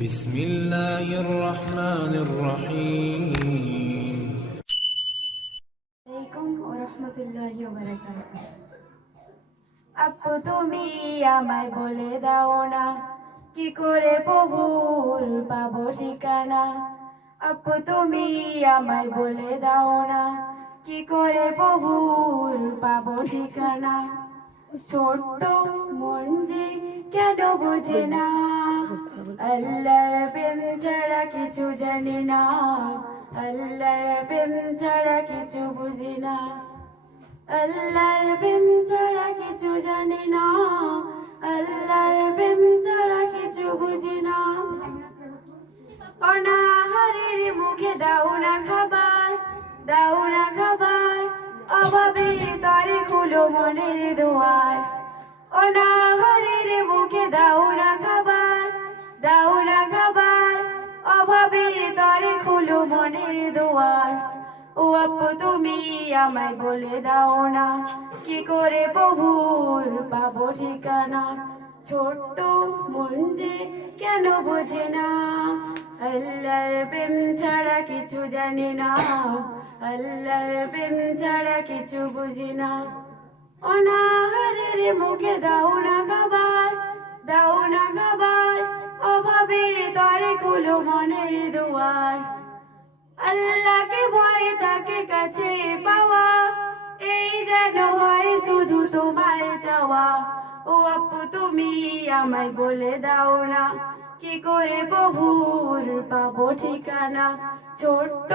বিসমিল্লাহির রহমানির রহিম। আলাইকুম ওয়া রাহমাতুল্লাহি ওয়া বারাকাতুহু। আপু তুমি আমায় বলে দাও না, কি করে প্রভুর পাবো ঠিকানা। আপু তুমি আমায় বলে দাও না, কি করে প্রভুর পাবো ঠিকানা। ছোট্ট মন যে কেন বোঝে না, আল্লাহর প্রেম ছাড়া কিছু জানি না, আল্লাহর প্রেম ছাড়া কিছু বুঝি না, আল্লাহর প্রেম ছাড়া কিছু জানি না, আল্লাহর প্রেম ছাড়া কিছু বুঝি না। অনাহারের মুখে দাও না খাবার, দাও না খাবার, অভাবের তরে খুলো মনের দুয়ার। অনাহারের মুখে দাও না খাবার, দাও না খাবার, অভাবের তরে খুলো মনের দুয়ার। ও আপু তুমি আমায় বলে দাও না, কি করে প্রভুর পাবো ঠিকানা। ছোট্ট মন যে কেন বোঝে না, আল্লাহর প্রেম ছাড়া কিছু জানি না, আল্লাহর প্রেম ছাড়া কিছু বুঝি না। অনাহারের মুখে দাও না খাবার, দাও না খাবার, অভাবের তরে খুলো মনের দুয়ার। আল্লাহকে ভয় তাকে কাছে পাওয়া, এই যেন হয় শুধু তোমার চাওয়া। ও আপু তুমি আমায় বলে দাও না, কি করে প্রভুর পাবো ঠিকানা। ছোট্ট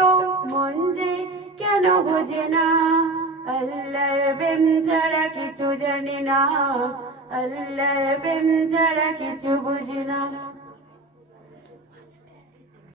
মন যে কেন বোঝে না, আল্লাহর প্রেম ছাড়া কিছু জানি না, আল্লাহর প্রেম ছাড়া কিছু বুঝি না।